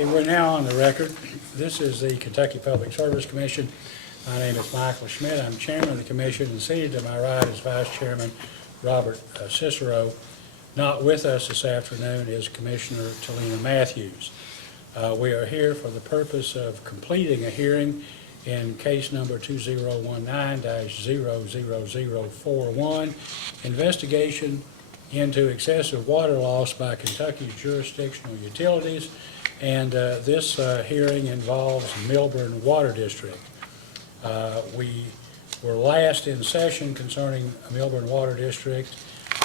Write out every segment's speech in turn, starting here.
Okay, we're now on the record. This is the Kentucky Public Service Commission. My name is Michael Schmidt. I'm chairman of the commission, and seated to my right is Vice Chairman Robert Cicero. Not with us this afternoon is Commissioner Talina Matthews. We are here for the purpose of completing a hearing in case number 2019-00041, investigation into excessive water loss by Kentucky's jurisdictional utilities, and this hearing involves Milburn Water District. We were last in session concerning Milburn Water District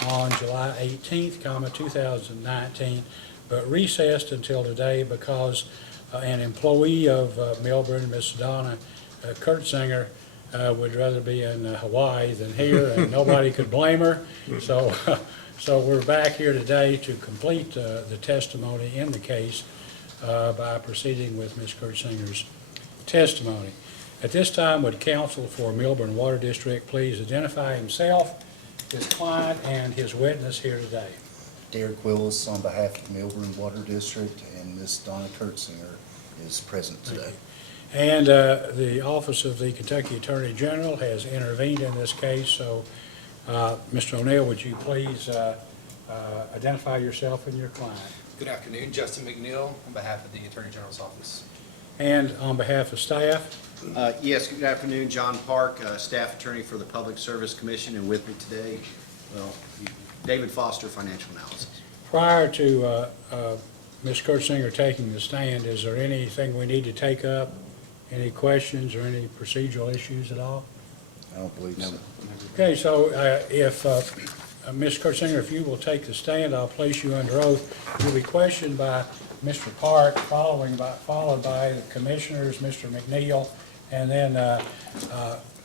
on July 18th, 2019, but recessed until today because an employee of Milburn, Miss Donna Kurtzinger, would rather be in Hawaii than here, and nobody could blame her. So we're back here today to complete the testimony in the case by proceeding with Ms. Kurtzinger's testimony. At this time, would counsel for Milburn Water District please identify himself, his client, and his witness here today. Derek Willis on behalf of the Milburn Water District, and Ms. Donna Kurtzinger is present today. And the Office of the Kentucky Attorney General has intervened in this case, so Mr. O'Neill, would you please identify yourself and your client? Good afternoon, Justin McNeil on behalf of the Attorney General's Office. And on behalf of staff? Yes, good afternoon, John Park, Staff Attorney for the Public Service Commission, and with me today, David Foster, Financial Analysis. Prior to Ms. Kurtzinger taking the stand, is there anything we need to take up? Any questions or any procedural issues at all? I don't believe so. Okay, so if Ms. Kurtzinger, if you will take the stand, I'll place you under oath. You'll be questioned by Mr. Park, followed by the commissioners, Mr. McNeil, and then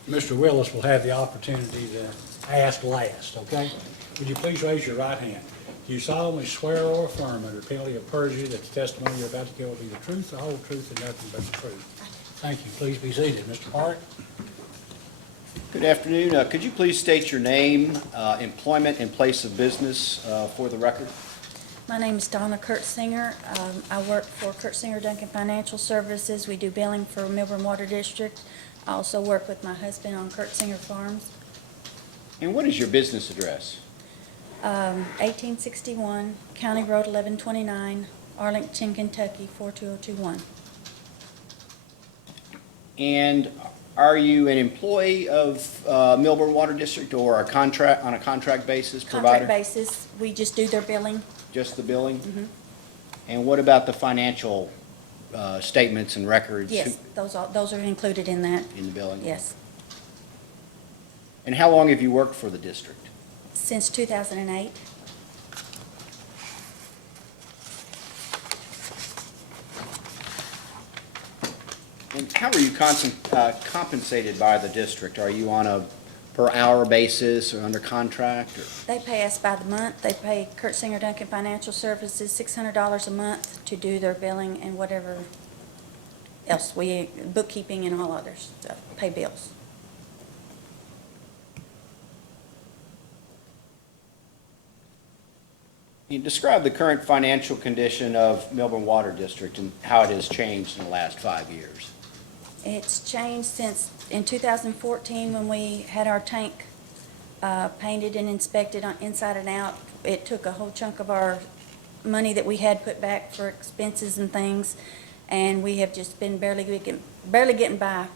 Mr. Willis will have the opportunity to ask last, okay? Would you please raise your right hand? Do you solemnly swear or affirm under penalty of perjury that the testimony you're about to give will be the truth, the whole truth, and nothing but the truth? Thank you. Please be seated. Mr. Park? Good afternoon. Could you please state your name, employment, and place of business for the record? My name is Donna Kurtzinger. I work for Kurtzinger Duncan Financial Services. We do billing for Milburn Water District. I also work with my husband on Kurtzinger Farms. And what is your business address? 1861 County Road 1129, Arlington, Kentucky 42021. And are you an employee of Milburn Water District or on a contract basis provider? Contract basis. We just do their billing. Just the billing? Mm-hmm. And what about the financial statements and records? Yes, those are included in that. In the billing? Yes. And how long have you worked for the district? Since 2008. And how are you compensated by the district? Are you on a per hour basis or under contract? Or? They pay us by the month. They pay Kurtzinger Duncan Financial Services $600 a month to do their billing and whatever else bookkeeping and all others, so pay bills. Can you describe the current financial condition of Milburn Water District and how it has changed in the last 5 years? It's changed since in 2014 when we had our tank painted and inspected on inside and out. It took a whole chunk of our money that we had put back for expenses and things, and we have just been barely getting by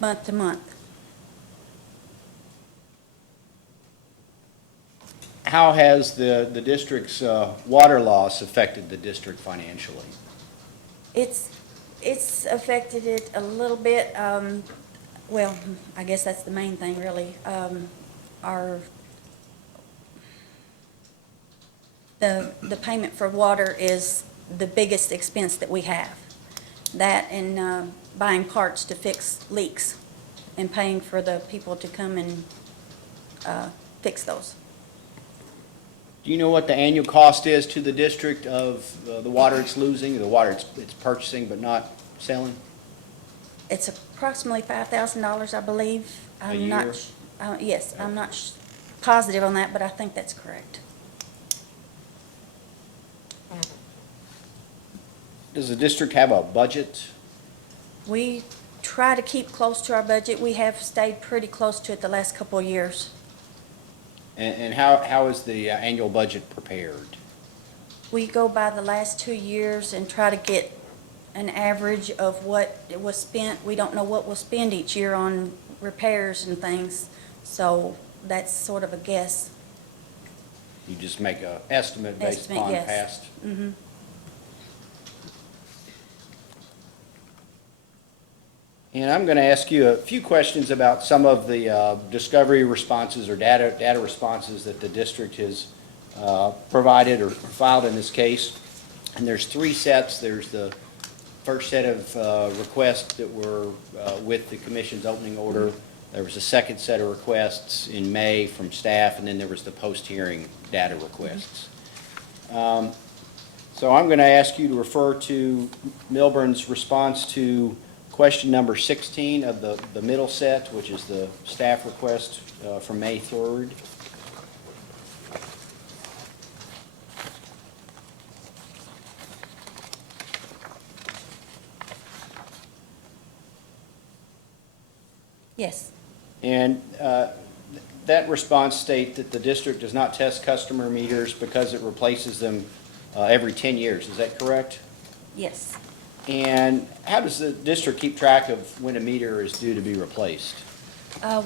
month to month. How has the district's water loss affected the district financially? It's affected it a little bit. Well, I guess that's the main thing, really. The payment for water is the biggest expense that we have. That and buying parts to fix leaks and paying for the people to come and fix those. Do you know what the annual cost is to the district of the water it's losing, the water it's purchasing but not selling? It's approximately $5,000, I believe. A year? Yes, I'm not positive on that, but I think that's correct. Does the district have a budget? We try to keep close to our budget. We have stayed pretty close to it the last couple of years. And how is the annual budget prepared? We go by the last 2 years and try to get an average of what was spent. We don't know what we'll spend each year on repairs and things, so that's sort of a guess. You just make an estimate based Estimate, upon yes. past? Mm-hmm. And I'm going to ask you a few questions about some of the discovery responses or data responses that the district has provided or filed in this case. And there's 3 sets. There's the first set of requests that were with the commission's opening order. There was a second set of requests in May from staff, and then there was the post-hearing data requests. So I'm going to ask you to refer to Milburn's response to question number 16 of the middle set, which is the staff request from May 3rd. Yes, And that response states that the district does not test customer meters because it replaces them every 10 years. Is that correct? yes. And how does the district keep track of when a meter is due to be replaced?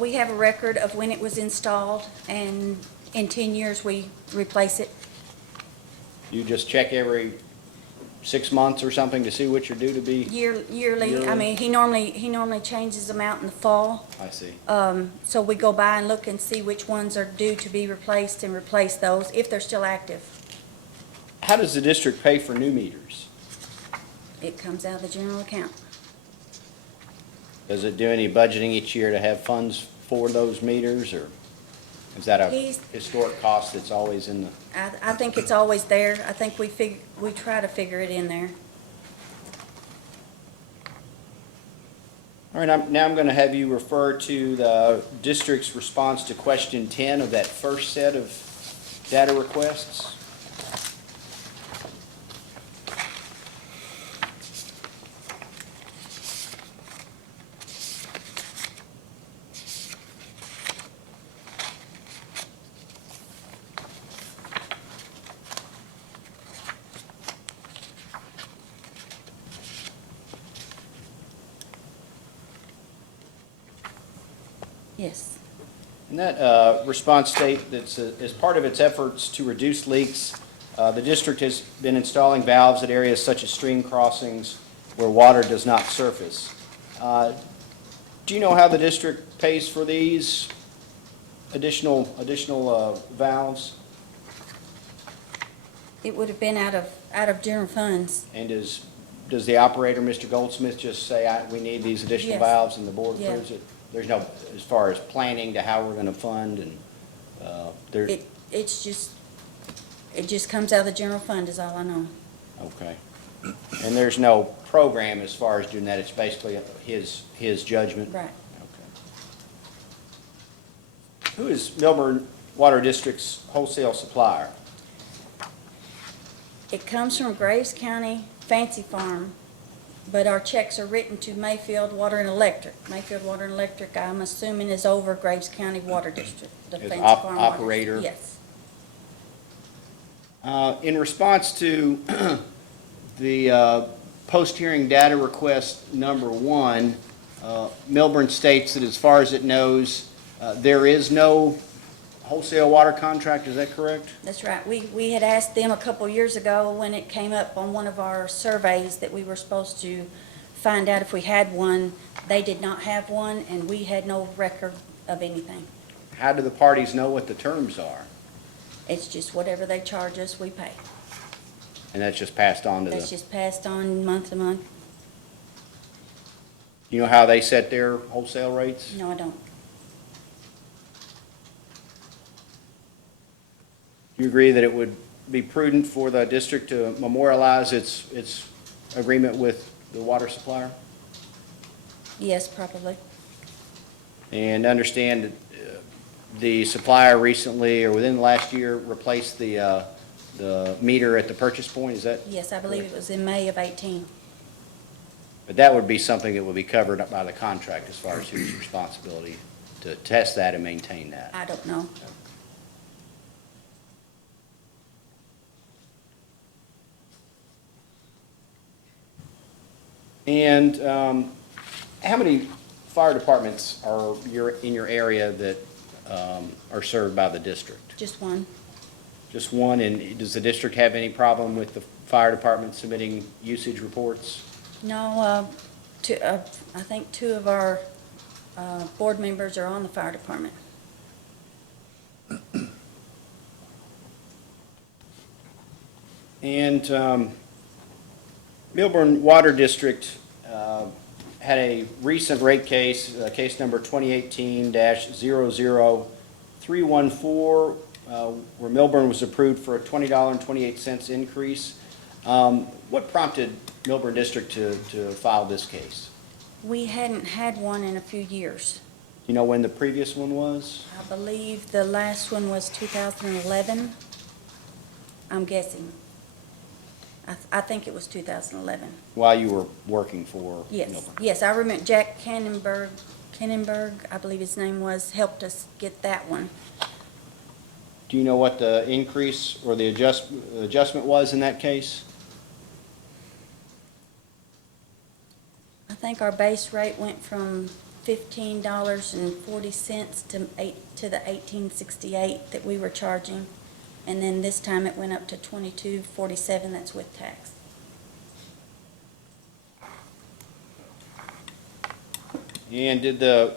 We have a record of when it was installed, and in 10 years, we replace it. You just check every 6 months or something to see what you're due to be? Yearly, Yearly? I mean, he normally changes them out in the fall. I see. So we go by and look and see which ones are due to be replaced and replace those if they're still active. How does the district pay for new meters? It comes out of the general account. Does it do any budgeting each year to have funds for those meters, or is that a He's- historic cost that's always in the? I think it's always there. I think we try to figure it in there. All right, now I'm going to have you refer to the district's response to question 10 of that first set of data requests. Yes, And that response state that's as part of its efforts to reduce leaks, the district has been installing valves at areas such as stream crossings where water does not surface. Do you know how the district pays for these additional valves? it would have been out of general funds. And does the operator, Mr. Goldsmith, just say, we need these additional Yes. valves, and the board Yeah. approves it? There's no, as far as planning to how we're going to fund, and there, It just comes out of the general fund is all I know. okay. And there's no program as far as doing that, it's basically his judgment? Right. Okay. Who is Milburn Water District's wholesale supplier? It comes from Graves County Fancy Farm, but our checks are written to Mayfield Water and Electric. Mayfield Water and Electric, I'm assuming, is over Graves County Water District. The Is Fancy Farm Water operator? District. In response to the post-hearing data request number 1, Milburn states that as far as it knows, there is no wholesale water contract, is that correct? That's right. We had asked them a couple years ago when it came up on one of our surveys that we were supposed to find out if we had one. They did not have one, and we had no record of anything. How do the parties know what the terms are? It's just whatever they charge us, we pay. And that's just passed on to That's the, just passed on month to month. you know how they set their wholesale rates? No, I don't. Do you agree that it would be prudent for the district to memorialize its agreement with the water supplier? Yes, probably. And understand that the supplier recently, or within the last year, replaced the the meter at the purchase point, is that? Yes, I believe it was in May of 18. But that would be something that would be covered up by the contract as far as whose responsibility to test that and maintain that. I don't know. And how many fire departments are in your area that are served by the district? Just one. Just one, and does the district have any problem with the fire department submitting usage reports? No, I think two of our board members are on the fire department. And Milburn Water District had a recent rate case, case number 2018-00314, where Milburn was approved for a $20.28 increase. What prompted Milburn District to file this case? We hadn't had one in a few years. Do you know when the previous one was? I believe the last one was 2011. I'm guessing. I think it was 2011. While you were working for Yes, Milburn? yes, I remember Jack Kannenberg, I believe his name was, helped us get that one. Do you know what the increase or the adjustment was in that case? I think our base rate went from $15.40 to the $18.68 that we were charging. And then this time it went up to $22.47, that's with tax. And did the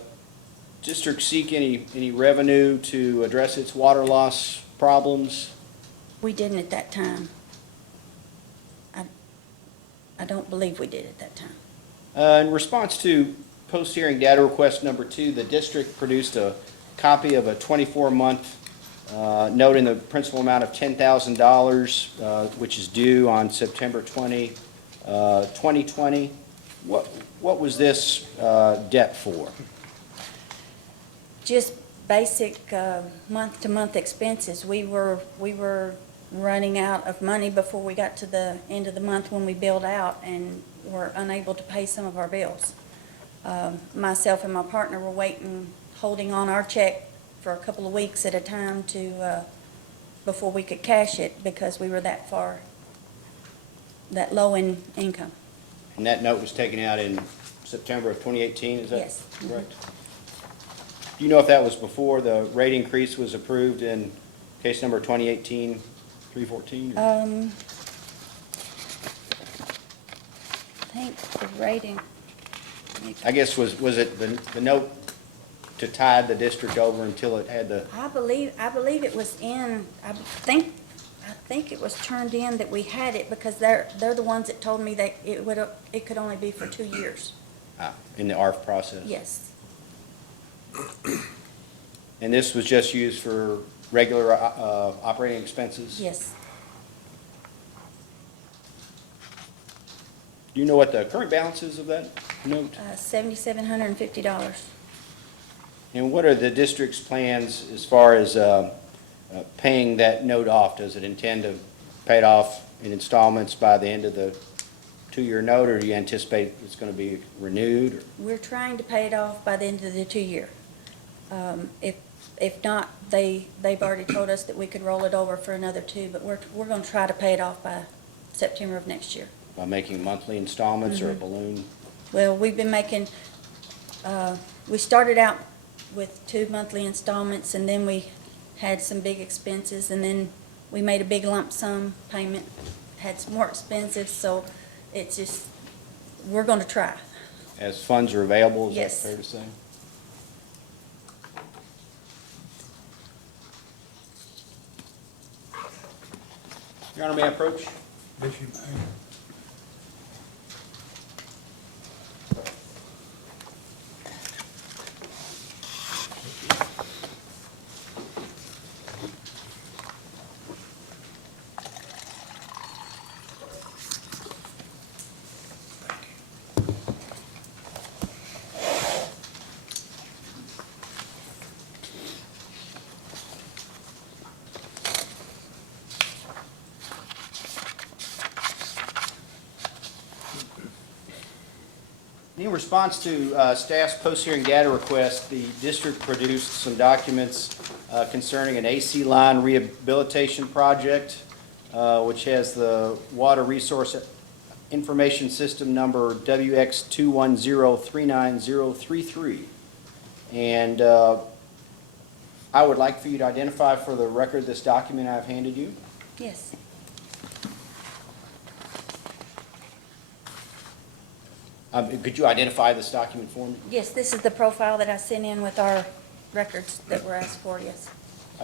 district seek any revenue to address its water loss problems? We didn't at that time. I don't believe we did at that time. In response to post-hearing data request number 2, the district produced a copy of a 24-month note in the principal amount of $10,000, which is due on September 20, 2020. What was this debt for? Just basic month-to-month expenses. We were running out of money before we got to the end of the month when we billed out and were unable to pay some of our bills. Myself and my partner were holding on our check for a couple of weeks at a time before we could cash it because we were that low in income. And that note was taken out in September of 2018, is that Yes. correct? Do you know if that was before the rate increase was approved in case number 2018-314? I think the rating. I guess was it the note to tide the district over until it had the, I believe it was in, I think it was turned in that we had it because they're the ones that told me that it could only be for 2 years. in the ARF process? Yes. And this was just used for regular operating expenses? Yes. Do you know what the current balance is of that note? $7,750. And what are the district's plans as far as paying that note off? Does it intend to pay it off in installments by the end of the 2-year note, or do you anticipate it's going to be renewed? We're trying to pay it off by the end of the 2 year. If not, they've already told us that we could roll it over for another 2, but we're going to try to pay it off by September of next year. By making monthly installments or a balloon? Well, we've been making, we started out with 2 monthly installments, and then we had some big expenses, and then we made a big lump sum payment, had some more expenses, so it's just, we're going to try. As funds are available, is that Yes. fair to say? Your Honor, may I approach? Yes, you may. In response to staff's post-hearing data request, the district produced some documents concerning an AC line rehabilitation project, which has the Water Resource Information System number WX2103933. And I would like for you to identify for the record this document I've handed you. Yes. Could you identify this document for me? Yes, this is the profile that I sent in with our records that were asked for, yes.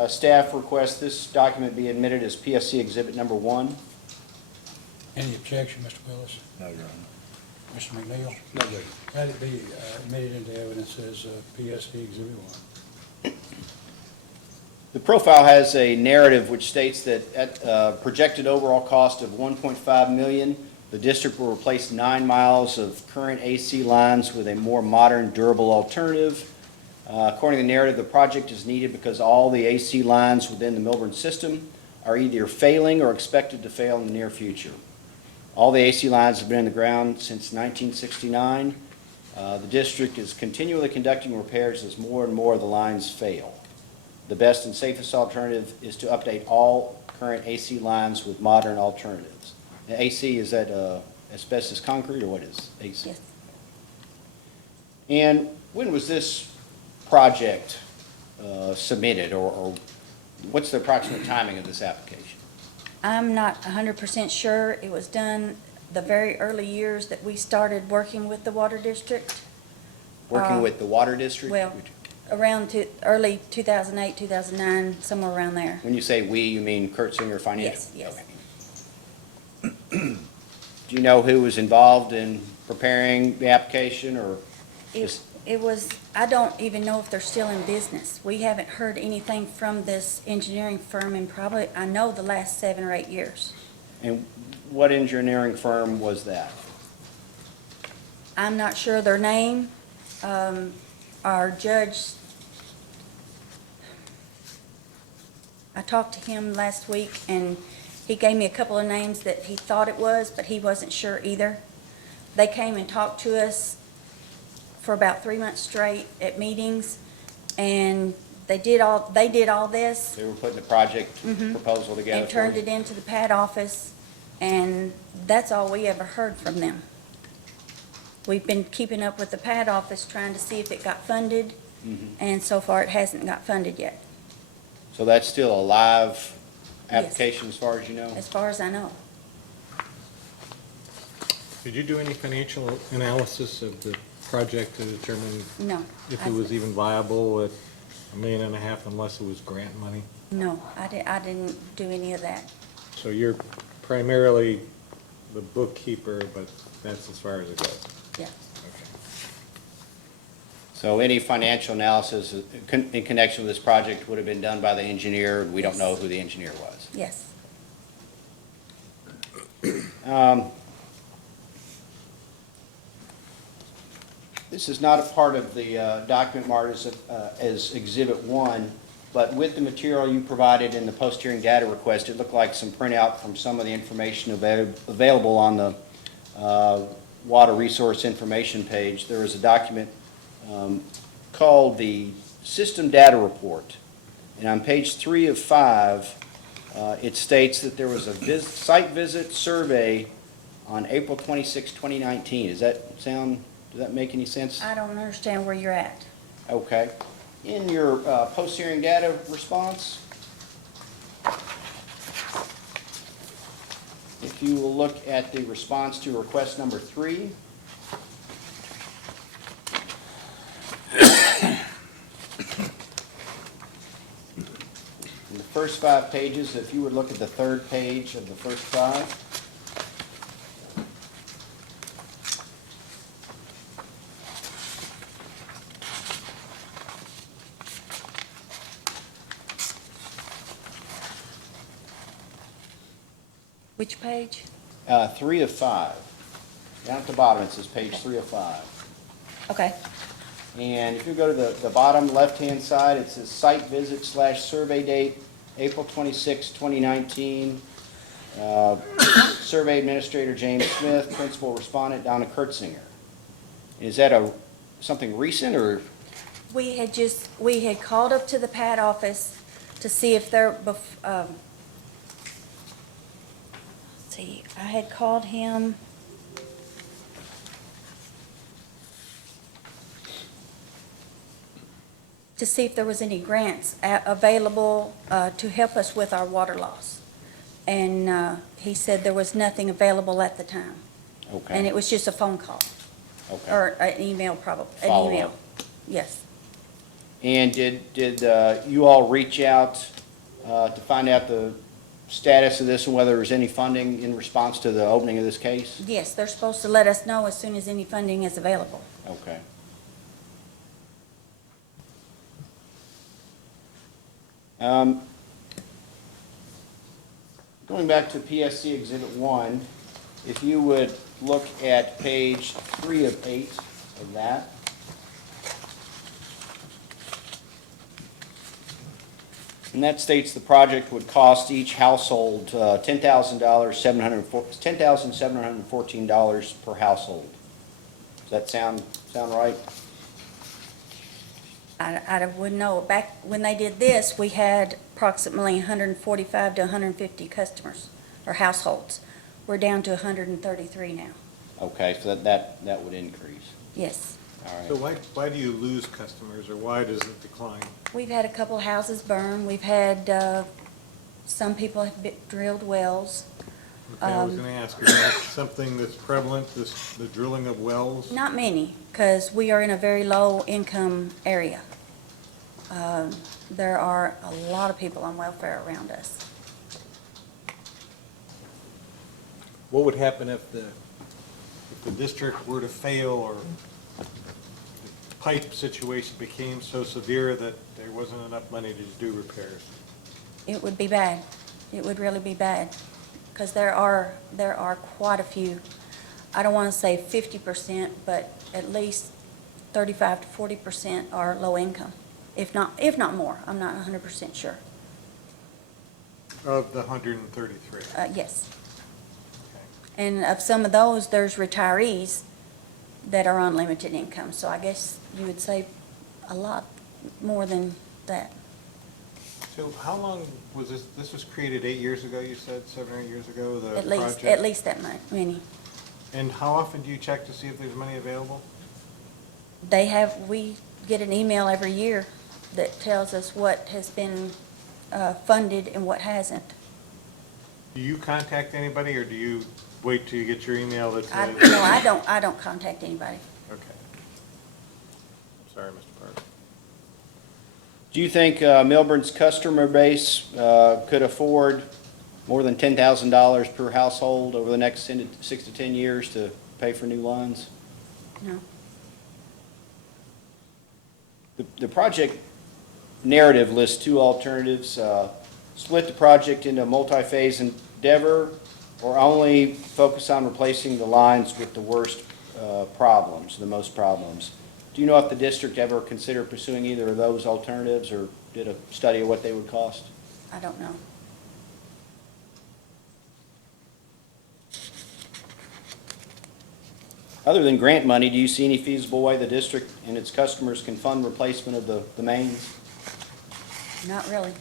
Staff requests this document be admitted as PSC Exhibit Number 1. Any objection, Mr. Willis? No, Your Honor. Mr. McNeil? No, Judge. Had it be admitted into evidence as PSC Exhibit 1. The profile has a narrative which states that at projected overall cost of $1.5 million, the district will replace 9 miles of current AC lines with a more modern, durable alternative. According to the narrative, the project is needed because all the AC lines within the Milburn system are either failing or expected to fail in the near future. All the AC lines have been in the ground since 1969. The district is continually conducting repairs as more and more of the lines fail. The best and safest alternative is to update all current AC lines with modern alternatives. Now, AC, is that asbestos concrete, or what is AC? Yes. And when was this project submitted, or what's the approximate timing of this application? I'm not 100% sure. It was done the very early years that we started working with the water district. Working with the water district? Well, around early 2008, 2009, somewhere around there. When you say "we," you mean Kurtzinger Financial? Yes, yes. Okay. Do you know who was involved in preparing the application, or just? It was, I don't even know if they're still in business. We haven't heard anything from this engineering firm in probably, I know, the last 7 or 8 years. And what engineering firm was that? I'm not sure their name. Our judge, I talked to him last week, and he gave me a couple of names that he thought it was, but he wasn't sure either. They came and talked to us for about 3 months straight at meetings, and they did all this They were putting the project proposal together and for turned you? it into the pad office, and that's all we ever heard from them. We've been keeping up with the pad office, trying to see if it got funded, and so far it hasn't got funded yet, So that's still a live Yes. application as far as you know? as far as I know. Did you do any financial analysis of the project to determine No. if it was even viable at $1.5 million unless it was grant money? No, I didn't do any of that. So you're primarily the bookkeeper, but that's as far as it goes? Yeah. Okay. So any financial analysis in connection with this project would have been done by the engineer, and we don't Yes. know who the engineer was? Yes. This is not a part of the document marked as Exhibit 1, but with the material you provided in the post-hearing data request, it looked like some printout from some of the information available on the Water Resource Information page. There is a document called the System Data Report. And on page 3 of 5, it states that there was a site visit survey on April 26, 2019. Does that make any sense? I don't understand where you're at. Okay. In your post-hearing data response, if you will look at the response to request number 3, in the first 5 pages, if you would look at the 3rd page of the first 5, Which page? 3 of 5. Down at the bottom, it says page 3 of 5. Okay. And if you go to the bottom left-hand side, it says site visit / survey date, April 26, 2019. Survey administrator James Smith, principal respondent Donna Kurtzinger. Is that something recent, or? We had called up to the pad office to see if I had called him. To see if there was any grants available to help us with our water loss. And he said there was nothing available at the time. Okay. And it was just a phone call, Okay. or an email probably, an Follow email. up. Yes. And did you all reach out to find out the status of this and whether there was any funding in response to the opening of this case? Yes, they're supposed to let us know as soon as any funding is available. Okay. Going back to PSC Exhibit 1, if you would look at page 3 of 8 of that. And that states the project would cost each household $10,714 per household. Does that sound right? I wouldn't know. Back when they did this, we had approximately 145 to 150 customers or households. We're down to 133 now. Okay, so that would increase. Yes. All So right. why do you lose customers, or why does it decline? We've had a couple of houses burn. We've had, some people have drilled wells. Okay, I was gonna ask, is that something that's prevalent, the drilling of wells? Not many, because we are in a very low-income area. There are a lot of people on welfare around us. What would happen if the district were to fail, or the pipe situation became so severe that there wasn't enough money to do repairs? It would be bad. It would really be bad, because there are quite a few. I don't want to say 50%, but at least 35 to 40% are low income, if not more. I'm not 100% sure. Of the 133? Yes. Okay. And of some of those, there's retirees that are on limited income. So I guess you would say a lot more than that. So how long was this was created 8 years ago, you said, 7 or 8 years ago, the project? At least that many. And how often do you check to see if there's money available? We get an email every year that tells us what has been funded and what hasn't. Do you contact anybody, or do you wait till you get your email that says? No, I don't contact anybody. Okay. I'm sorry, Mr. Park. Do you think Milburn's customer base could afford more than $10,000 per household over the next 6 to 10 years to pay for new lines? No. The project narrative lists two alternatives. Split the project into a multi-phase endeavor, or only focus on replacing the lines with the worst problems, the most problems. Do you know if the district ever considered pursuing either of those alternatives, or did a study of what they would cost? I don't know. Other than grant money, do you see any feasible way the district and its customers can fund replacement of the mains? Not really.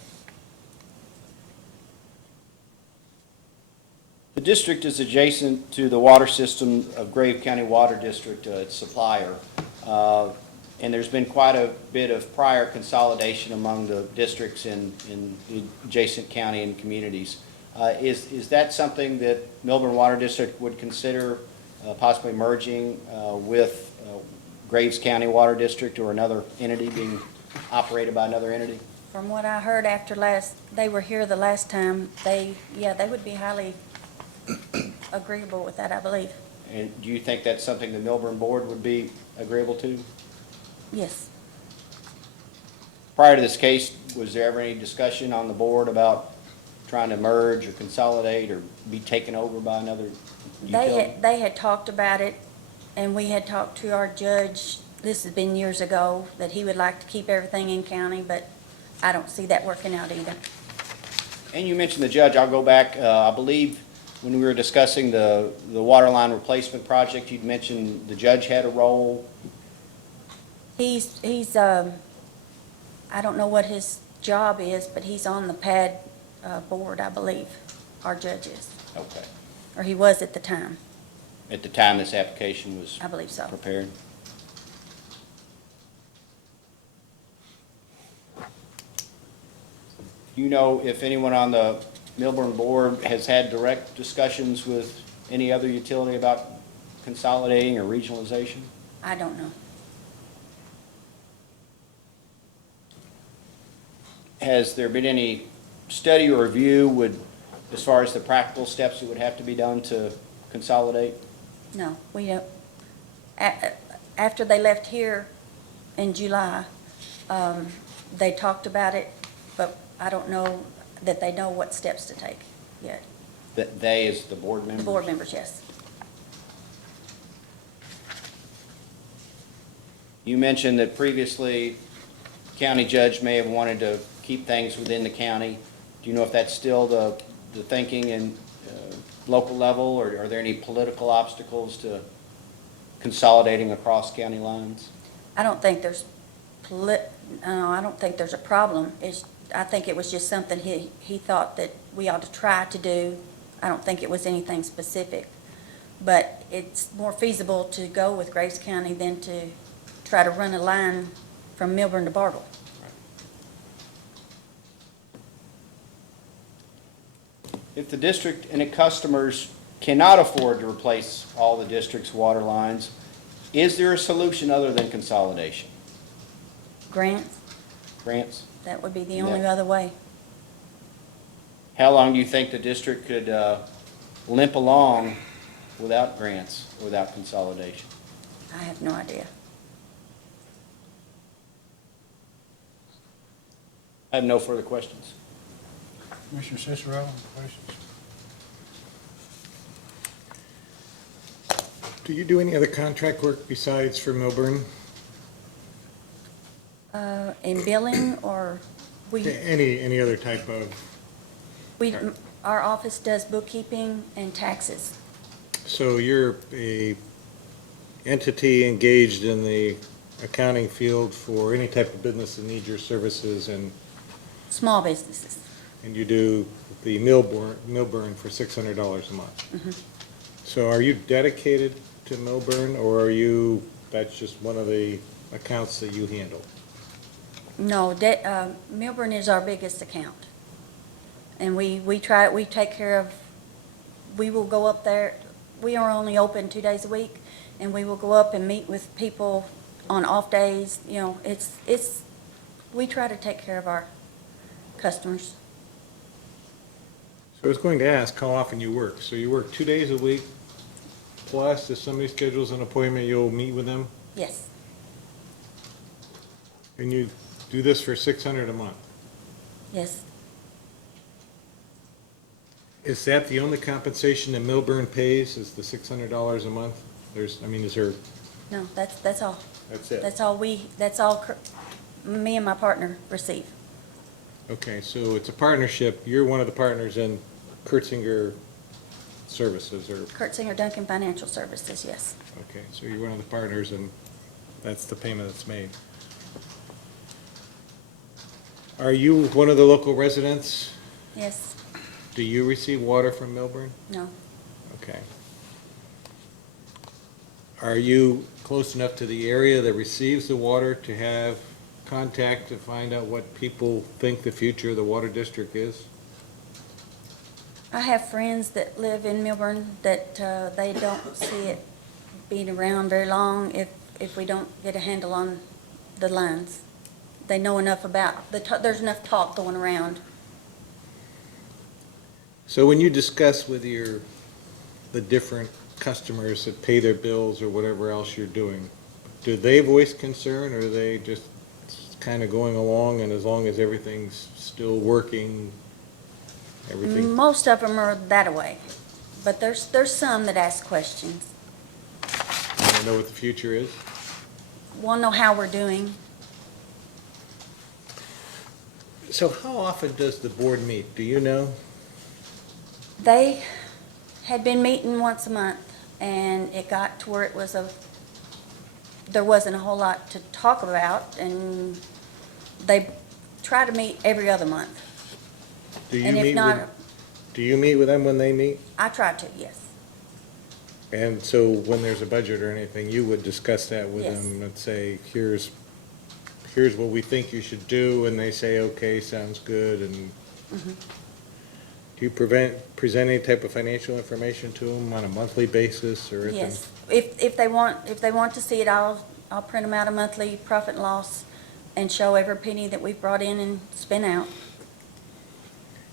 The district is adjacent to the water system of Grave County Water District, its supplier. And there's been quite a bit of prior consolidation among the districts in the adjacent county and communities. Is that something that Milburn Water District would consider possibly merging with Graves County Water District, or another entity being operated by another entity? From what I heard after they were here the last time, they would be highly agreeable with that, I believe. And do you think that's something the Milburn Board would be agreeable to? Yes. Prior to this case, was there ever any discussion on the board about trying to merge or consolidate or be taken over by another utility? They had talked about it, and we had talked to our judge, this has been years ago, that he would like to keep everything in county, but I don't see that working out either. And you mentioned the judge. I'll go back. I believe when we were discussing the water line replacement project, you'd mentioned the judge had a role. He's, I don't know what his job is, but he's on the PAD board, I believe, our judge is, Okay. or he was at the time, At the time this application was I believe so. prepared? Do you know if anyone on the Milburn board has had direct discussions with any other utility about consolidating or regionalization? I don't know. Has there been any study or review as far as the practical steps that would have to be done to consolidate? No, we don't. After they left here in July, they talked about it, but I don't know that they know what steps to take yet. That they, as the board members? The board members, yes. You mentioned that previously, county judge may have wanted to keep things within the county. Do you know if that's still the thinking in local level, or are there any political obstacles to consolidating across county lines? I don't think there's I don't think there's a problem. I think it was just something he thought that we ought to try to do. I don't think it was anything specific. But it's more feasible to go with Graves County than to try to run a line from Milburn to Bartle. If the district and its customers cannot afford to replace all the district's water lines, is there a solution other than consolidation? Grants, Grants? that would be the only Yeah. other way. How long do you think the district could limp along without grants, without consolidation? I have no idea. I have no further questions. Commissioner Cicero, questions? Do you do any other contract work besides for Milburn? In billing, or Any other type of, our office does bookkeeping and taxes. so you're a entity engaged in the accounting field for any type of business that needs your services, and Small businesses. you do the Milburn for $600 a month. So are you dedicated to Milburn, or that's just one of the accounts that you handle? No, Milburn is our biggest account. And we take care of, we will go up there, we are only open 2 days a week, and we will go up and meet with people on off days, we try to take care of our customers. So I was going to ask how often you work. So you work 2 days a week, plus if somebody schedules an appointment, you'll meet with them? Yes, And you do this for $600 a month? yes. Is that the only compensation that Milburn pays, is the $600 a month? Is there, No, that's all. that's it? That's all me and my partner receive. Okay, so it's a partnership. You're one of the partners in Kurtzinger Services, or, Kurtzinger Duncan Financial Services, yes. okay, so you're one of the partners, and that's the payment that's made. Are you one of the local residents? Yes, Do you receive water from Milburn? no, Okay. Are you close enough to the area that receives the water to have contact to find out what people think the future of the water district is? I have friends that live in Milburn that they don't see it being around very long if we don't get a handle on the lines. They know enough about, there's enough talk going around. So when you discuss with the different customers that pay their bills or whatever else you're doing, do they voice concern, or are they just kind of going along, and as long as everything's still working, everything? Most of them are that way, but there's some that ask questions. Want to know what the future is? Want to know how we're doing. So how often does the board meet? Do you know? They, had been meeting once a month, and it got to where there wasn't a whole lot to talk about, and they try to meet every other month. Do you And if meet not, with, do you meet with them when they meet? I try to, yes. And so when there's a budget or anything, you would discuss that with Yes. them and say, here's what we think you should do, and they say, okay, sounds good, and Mhm. do you present any type of financial information to them on a monthly basis or? Yes, if they want to see it, I'll print them out a monthly profit and loss and show every penny that we've brought in and spent out.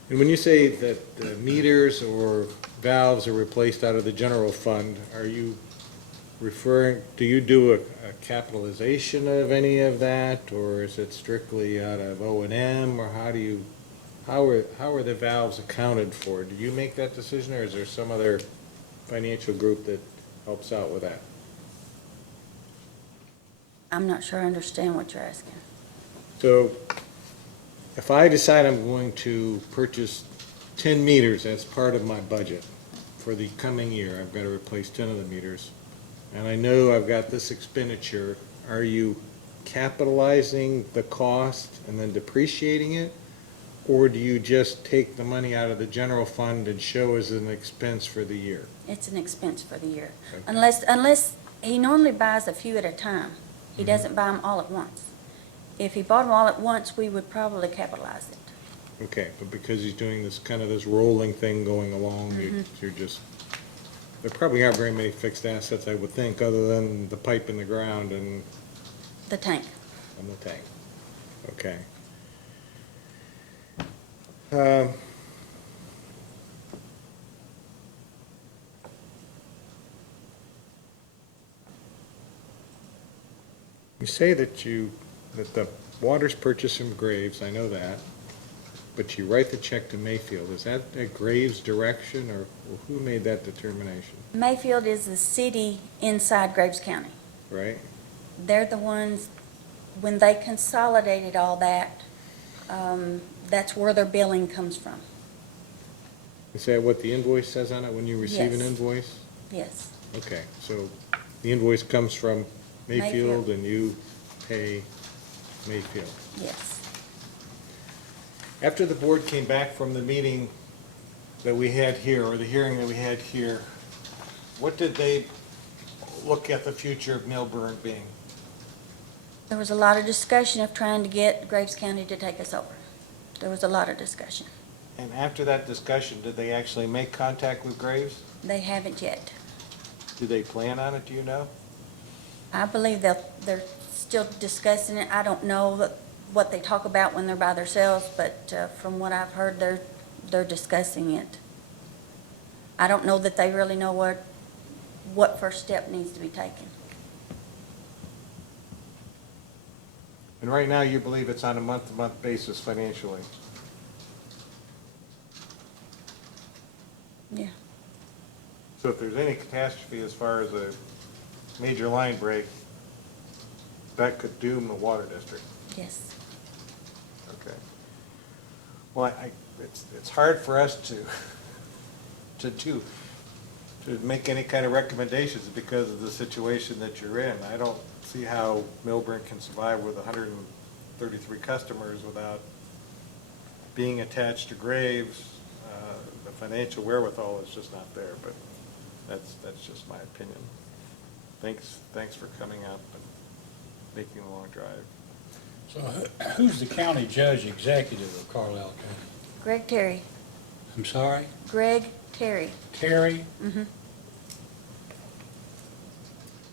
And when you say that the meters or valves are replaced out of the general fund, are you do you do a capitalization of any of that, or is it strictly out of O&M, or how are the valves accounted for? Do you make that decision, or is there some other financial group that helps out with that? I'm not sure I understand what you're asking. So if I decide I'm going to purchase 10 meters as part of my budget for the coming year, I've got to replace 10 of the meters, and I know I've got this expenditure, are you capitalizing the cost and then depreciating it? Or do you just take the money out of the general fund and show as an expense for the year? It's an expense for the year. Okay. Unless, he normally buys a few at a time. He Mhm. doesn't buy them all at once. If he bought them all at once, we would probably capitalize it. Okay, but because he's doing this, kind of this rolling thing going along, Mhm. you're just, there probably aren't very many fixed assets, I would think, other than the pipe in the ground and The tank. the tank. Okay. Um, You say that that the water's purchased from Graves, I know that, but you write the check to Mayfield. Is that at Graves' direction, or who made that determination, Mayfield is the city inside Graves County. right? They're the ones, when they consolidated all that, that's where their billing comes from. Is that what the invoice says on it when you receive an Yes. invoice? Yes, Okay, so the invoice comes from Mayfield Mayfield. and you pay Mayfield. yes. After the board came back from the meeting that we had here, or the hearing that we had here, what did they look at the future of Milburn being? There was a lot of discussion of trying to get Graves County to take us over. There was a lot of discussion. And after that discussion, did they actually make contact with Graves? They haven't yet. Do they plan on it, do you know? I believe they're still discussing it. I don't know what they talk about when they're by themselves, but from what I've heard, they're discussing it. I don't know that they really know what first step needs to be taken. And right now, you believe it's on a month-to-month basis financially? Yeah. So if there's any catastrophe as far as a major line break, that could doom the water district? Yes. Okay. Well, it's hard for us to make any kind of recommendations because of the situation that you're in. I don't see how Milburn can survive with 133 customers without being attached to Graves. The financial wherewithal is just not there, but that's just my opinion. Thanks for coming up and making a long drive. So who's the county judge executive of Carlisle County? Greg Terry. I'm sorry? Greg Terry. Terry? Mm-hmm.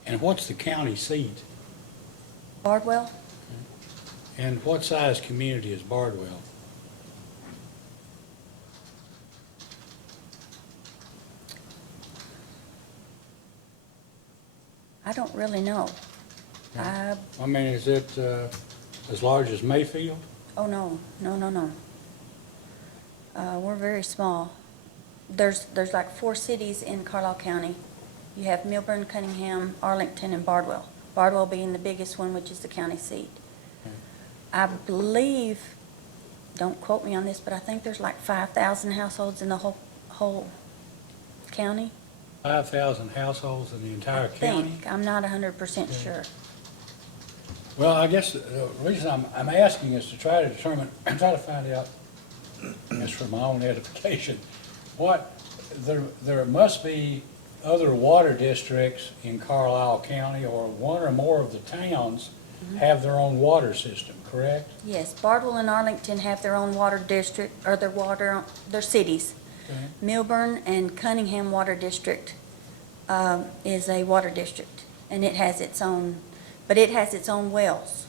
And what's the county seat? Bardwell. And what size community is Bardwell? I don't really know. I mean, is it as large as Mayfield? Oh, no. We're very small. There's like 4 cities in Carlisle County. You have Milburn, Cunningham, Arlington, and Bardwell. Bardwell being the biggest one, which is the county seat. I believe, don't quote me on this, but I think there's like 5,000 households in the whole county. 5,000 households in the entire county? I'm not 100% sure. Well, I guess the reason I'm asking is to try to determine, try to find out, just for my own edification, there must be other water districts in Carlisle County, or one or more of the towns have their own water system, correct? Yes, Bardwell and Arlington have their own water district, or their cities. Okay. Milburn and Cunningham Water District is a water district, and it has its own, but it has its own wells.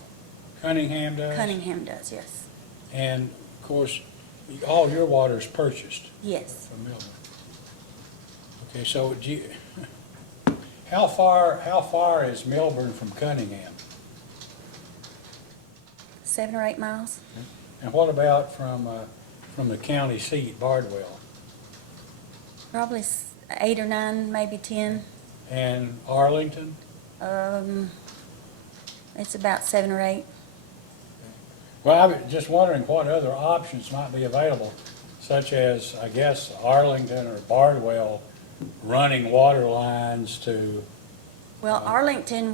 Cunningham does? Cunningham does, yes. And, of course, all your water is purchased Yes. from Milburn. Okay, so do you, how far is Milburn from Cunningham? 7 or 8 miles? And what about from the county seat, Bardwell? Probably 8 or 9, maybe 10. And Arlington? It's about 7 or 8. Well, I was just wondering what other options might be available, such as, I guess, Arlington or Bardwell running water lines to, Well, Arlington,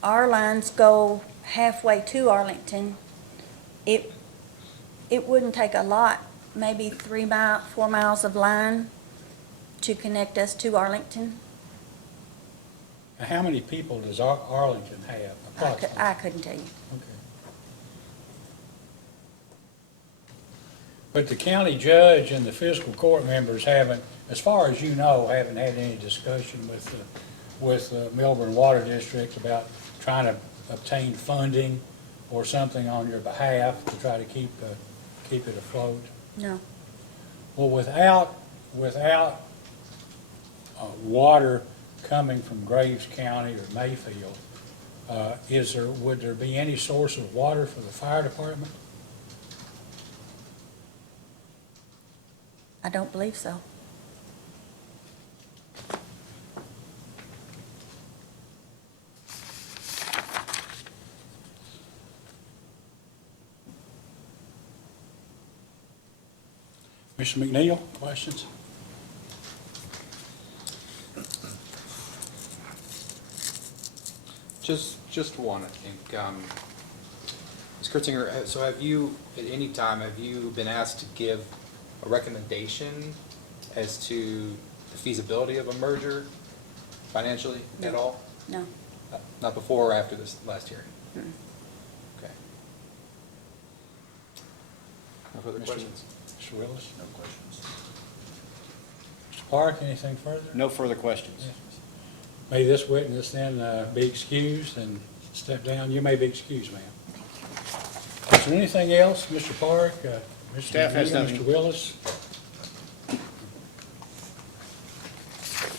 our lines go halfway to Arlington. It wouldn't take a lot, maybe 4 miles of line to connect us to Arlington. how many people does Arlington have approximately? I couldn't tell you. Okay. But the county judge and the fiscal court members haven't, as far as you know, haven't had any discussion with the Milburn Water District about trying to obtain funding or something on your behalf to try to keep it afloat? No. Well, without water coming from Graves County or Mayfield, would there be any source of water for the fire department? I don't believe so. Mr. McNeil, questions? Just one, I think. Ms. Kurtzinger, so have you, at any time, have you been asked to give a recommendation as to the feasibility of a merger financially at No. all? No. Not before or after this last hearing? Mm. Okay. No further Mr. questions? Mr. Willis? No questions. Mr. Park, anything further? No further questions. Yes. May this witness then be excused and step down. You may be excused, ma'am. Is there anything else, Mr. Park, Mr. Staff has McNeil, nothing. Mr. Willis?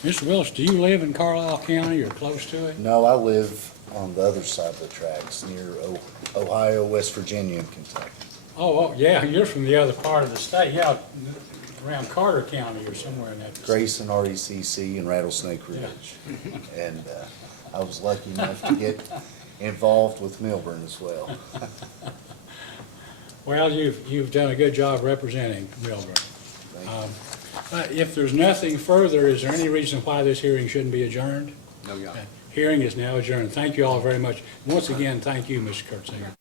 Mr. Willis, do you live in Carlisle County or close to it? No, I live on the other side of the tracks, near Ohio, West Virginia, and Kentucky. Oh, yeah, you're from the other part of the state, yeah, around Carter County or somewhere in that. Grayson, RECC, and Rattlesnake Ridge. And I was lucky enough to get involved with Milburn as well. Well, you've done a good job representing Milburn. Thank you. If there's nothing further, is there any reason why this hearing shouldn't be adjourned? No, Your Honor. Hearing is now adjourned. Thank you all very much. Once again, thank you, Mr. Kurtzinger.